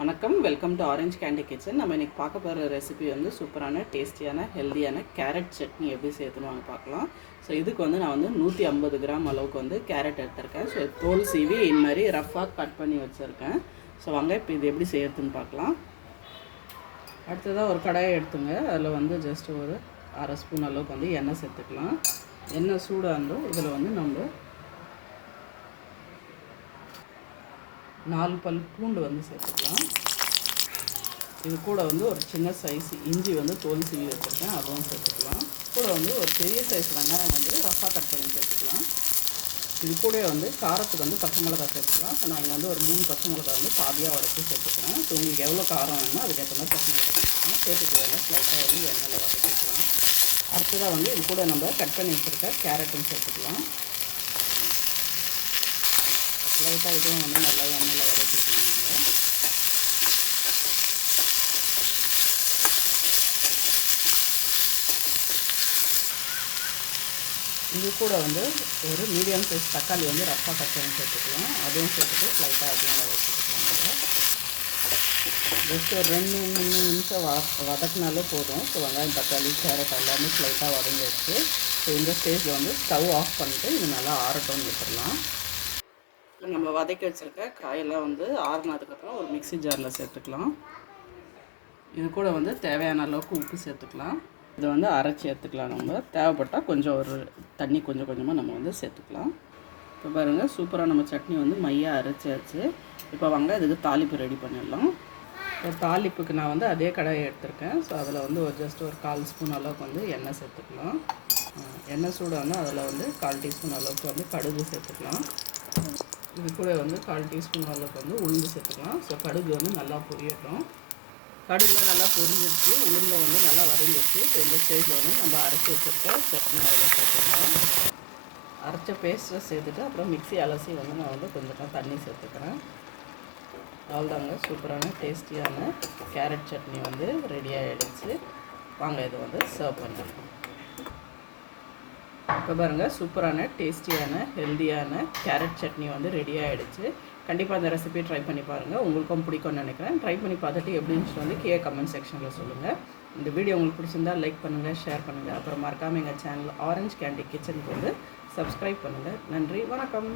வணக்கம், welcome to orange candy kitchen. நம்ம இன்றைக்கி பார்க்க போகிற ரெசிபி வந்து சூப்பரான டேஸ்டியான ஹெல்த்தியான கேரட் சட்னி எப்படி செய்யணும்னு வாங்க பார்க்கலாம். ஸோ இதுக்கு வந்து நான் வந்து 150 கிராம் அளவுக்கு வந்து கேரட் எடுத்திருக்கேன். ஸோ தோல் சீவி இந்த மாதிரி ரஃபாக கட் பண்ணி வச்சுருக்கேன். ஸோ வாங்க இப்போ இது எப்படி செய்யறதுன்னு பார்க்கலாம். அடுத்ததாக ஒரு கடாயை எடுத்துங்க. அதில் வந்து ஜஸ்ட் ஒரு அரை ஸ்பூன் அளவுக்கு வந்து எண்ணெய் சேர்த்துக்கலாம். எண்ணெய் சூடாக இருந்தோம் இதில் வந்து நம்ம 4 பல் பூண்டு வந்து சேர்த்துக்கலாம். இது கூட வந்து ஒரு சின்ன சைஸ் இஞ்சி வந்து தோல் சீவி வச்சுருக்கேன், அதுவும் சேர்த்துக்கலாம். கூட வந்து ஒரு பெரிய சைஸ் வெங்காயம் வந்து ரஃபாக கட் பண்ணி சேர்த்துக்கலாம். இது கூட வந்து காரத்துக்கு வந்து பச்சை மிளகாய் சேர்த்துக்கலாம். ஸோ நான் இங்கே வந்து ஒரு 3 பச்சை மிளகாய் வந்து பாதியாக உடச்சி சேர்த்துக்கிறேன். ஸோ உங்களுக்கு எவ்வளோ காரம் வேணுமோ அதுக்கேற்ற மாதிரி பச்சை மிளகாய் சேர்த்துக்கலாம். சேர்த்துட்டு வேணால் ஸ்லைட்டாக வந்து எண்ணெயில் வதக்கிக்கலாம். அடுத்ததாக வந்து இது கூட நம்ம கட் பண்ணி வச்சுருக்க கேரட்டும் சேர்த்துக்கலாம். லைட்டாக இதுவும் வந்து நல்லா எண்ணெயில் வதக்கிக்கலாம். இது கூட வந்து ஒரு மீடியம் சைஸ் தக்காளி வந்து ரஃபாக கட் பண்ணி சேர்த்துக்கலாம். அதுவும் சேர்த்துட்டு லைட்டாக அதையும் வதக்கிக்கலாம். ஜஸ்ட் ஒரு 2-3 நிமிஷம் வதக்கினாலே போதும். ஸோ வெங்காயம், தக்காளி, கேரட் எல்லாமே ஸ்லைட்டாக வதங்கி வச்சு ஸோ இந்த ஸ்டேஜில் வந்து ஸ்டவ் ஆஃப் பண்ணிட்டு இது நல்லா ஆறட்டும்னு விட்டுடலாம். நம்ம வதக்கி வச்சுருக்க காயெல்லாம் வந்து ஆறுனதுக்கப்புறம் ஒரு மிக்ஸி ஜாரில் சேர்த்துக்கலாம். இது கூட வந்து தேவையான அளவுக்கு உப்பு சேர்த்துக்கலாம். இதை வந்து அரைச்சி எடுத்துக்கலாம். நம்ம தேவைப்பட்டால் கொஞ்சம் ஒரு தண்ணி கொஞ்சம் கொஞ்சமாக நம்ம வந்து சேர்த்துக்கலாம். இப்போ பாருங்கள், சூப்பராக நம்ம சட்னி வந்து மையாக அரைச்சாச்சு. இப்போ வாங்க இதுக்கு தாளிப்பு ரெடி பண்ணிடலாம். இப்போ தாளிப்புக்கு நான் வந்து அதே கடாயை எடுத்திருக்கேன். ஸோ அதில் வந்து ஜஸ்ட் ஒரு 1/4 ஸ்பூன் அளவுக்கு வந்து எண்ணெய் சேர்த்துக்கலாம். எண்ணெய் சூடானா அதில் வந்து 1/4 டீஸ்பூன் அளவுக்கு வந்து கடுகு சேர்த்துக்கலாம். இது கூட வந்து 1/4 டீஸ்பூன் அளவுக்கு வந்து உளுந்து சேர்த்துக்கலாம். ஸோ கடுகு வந்து நல்லா பொரியட்டும். கடுகுலாம் நல்லா பொரிஞ்சிருச்சு, உளுந்தை வந்து நல்லா வதங்கிடுச்சு. ஸோ இந்த ஸ்டேஜில் வந்து நம்ம அரைச்சி வச்சுருக்க சட்னி அதில் சேர்த்துக்கலாம். அரைச்ச பேஸ்ட்டை சேர்த்துட்டு அப்புறம் மிக்ஸி அலசி வந்து நான் வந்து கொஞ்சம் தண்ணி சேர்த்துக்கிறேன். அவ்வளோதாங்க, சூப்பரான டேஸ்டியான கேரட் சட்னி வந்து ரெடி ஆகிடுச்சு. வாங்க இதை வந்து சர்வ் பண்ணிடலாம். இப்போ பாருங்கள், சூப்பரான டேஸ்டியான ஹெல்த்தியான கேரட் சட்னி வந்து ரெடி ஆகிடுச்சு. கண்டிப்பாக அந்த ரெசிபி ட்ரை பண்ணி பாருங்கள், உங்களுக்கும் பிடிக்கும்னு நினைக்கிறேன். ட்ரை பண்ணி பார்த்துட்டு எப்படின்னு வந்து கமெண்ட் செக்ஷனில் சொல்லுங்கள். இந்த வீடியோ உங்களுக்கு பிடிச்சிருந்தால் லைக் பண்ணுங்கள், ஷேர் பண்ணுங்கள். அப்புறம் மறக்காமல் எங்கள் சேனல் ஆரஞ்ச் கேண்டி கிச்சனுக்கு வந்து சப்ஸ்கிரைப் பண்ணுங்கள். நன்றி, வணக்கம்.